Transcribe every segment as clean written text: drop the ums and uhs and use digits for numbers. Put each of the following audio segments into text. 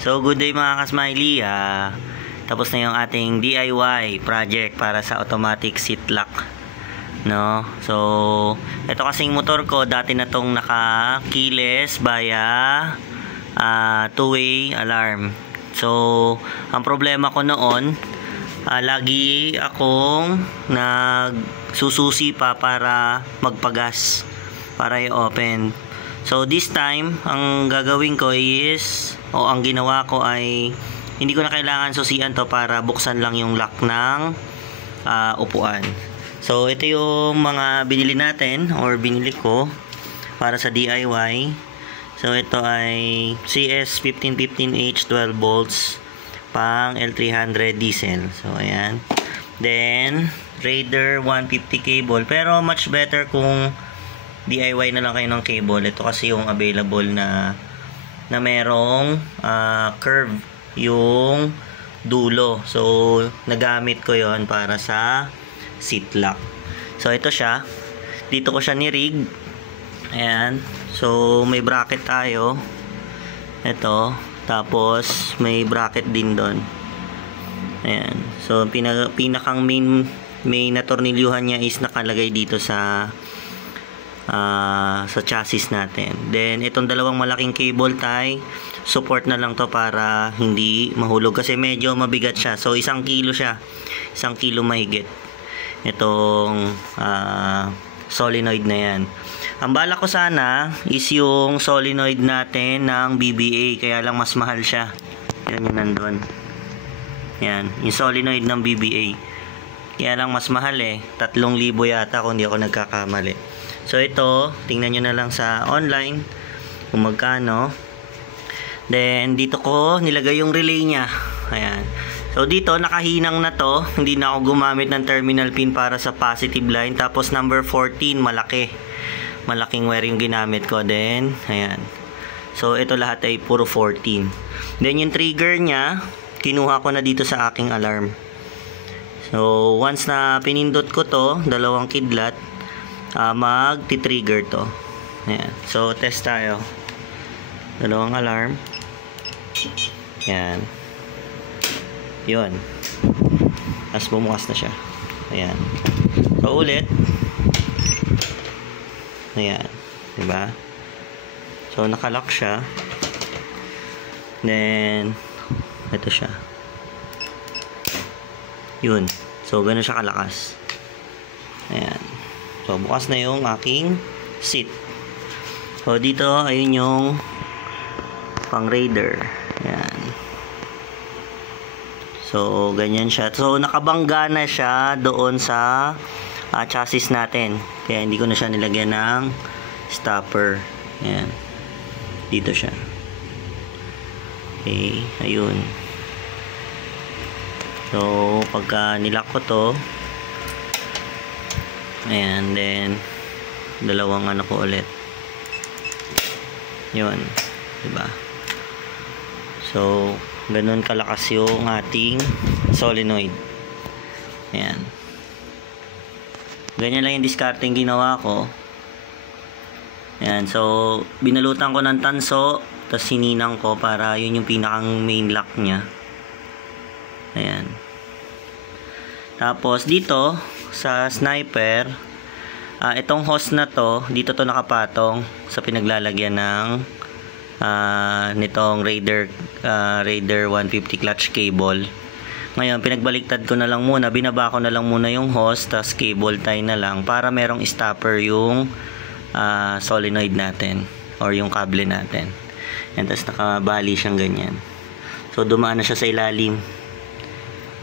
So, good day mga ka-smiley. Tapos na yung ating DIY project para sa automatic seat lock. No? So, ito kasing motor ko, dati na tong naka-keyless via two-way alarm. So, ang problema ko noon, lagi akong nagsususi pa para magpagas, para i-open. So, this time, ang gagawin ko is, ang ginawa ko ay, hindi ko na kailangan susian to para buksan lang yung lock ng upuan. So, ito yung mga binili natin or binili ko para sa DIY. So, ito ay CS1515H 12 volts pang L300 diesel. So, ayan. Then, Raider 150 cable. Pero, much better kung DIY na lang kayo ng cable. Ito kasi yung available na merong curve yung dulo. So, nagamit ko yon para sa seat lock. So, ito siya. Dito ko siya ni-rig. Ayan. So, may bracket tayo. Ito. Tapos, may bracket din doon. Ayan. So, pinakang main na tornilyuhan niya is nakalagay dito sa chassis natin. Then, itong dalawang malaking cable tie, support na lang to para hindi mahulog kasi medyo mabigat siya. So, 1 kilo siya. 1 kilo mahigit. Itong solenoid na yan. Ang bala ko sana is yung solenoid natin ng BBA. Kaya lang mas mahal siya. Yan yung nandun. Yan. Yung solenoid ng BBA. Kaya lang mas mahal eh. 3,000 yata kung hindi ako nagkakamali. So, ito. Tingnan nyo na lang sa online kung magkano. Then, dito ko nilagay yung relay niya. Ayan. So, dito, nakahinang na to. Hindi na ako gumamit ng terminal pin para sa positive line. Tapos, number 14, malaki. Malaking wire yung ginamit ko. Then, ayan. So, ito lahat ay puro 14. Then, yung trigger niya, kinuha ko na dito sa aking alarm. So, once na pinindot ko to, dalawang kidlat, mag-trigger to. Ayan. So, test tayo. Dalawang alarm. Ayan. Yun. Tapos bumukas na siya. Ayan. So, ulit. Ayan. Diba? So, nakalock siya. Then, ito siya. Yun. So, ganun siya kalakas. Ayan. So, bukas na yung aking seat. So, dito, ayun yung pang Raider. Ayan. So, ganyan siya. So, nakabangga na siya doon sa chassis natin. Kaya, hindi ko na siya nilagyan ng stopper. Ayan. Dito siya. Okay. Ayun. So, pagka nilock ko to, ayan, then dalawang ano ko ulit. Yun. Diba? So, ganun kalakas yung ating solenoid. Ayan. Ganyan lang yung discarding ginawa ko. Ayan. So, binalutan ko ng tanso, tapos sininang ko para yun yung pinakang main lock niya. Ayan. Tapos, dito, sa sniper, itong hose na to, dito to nakapatong sa pinaglalagyan ng nitong Raider 150 clutch cable. Ngayon, pinagbaliktad ko na lang muna, binaba ko na lang muna yung hose, tas cable tie na lang para merong stopper yung solenoid natin or yung kable natin. And tas nakabali siyang ganyan. So, dumaan na siya sa ilalim.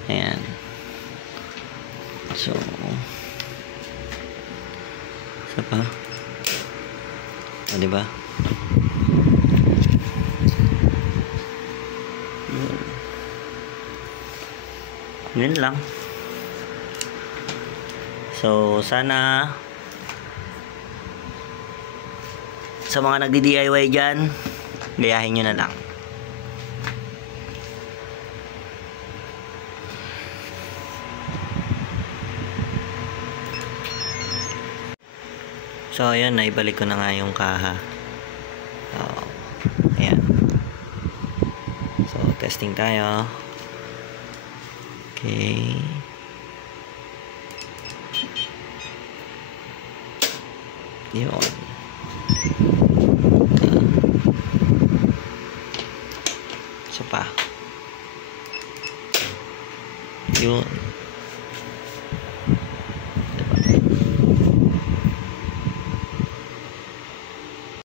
Ayan. So, isa pa. Diba? Yun lang. So, sana sa mga nagdi-DIY dyan, gayahin nyo na lang. So, ayan, naibalik ko na nga yung kaha. So, ayan. So, Testing tayo. Okay. Yun. Isa pa. Yun.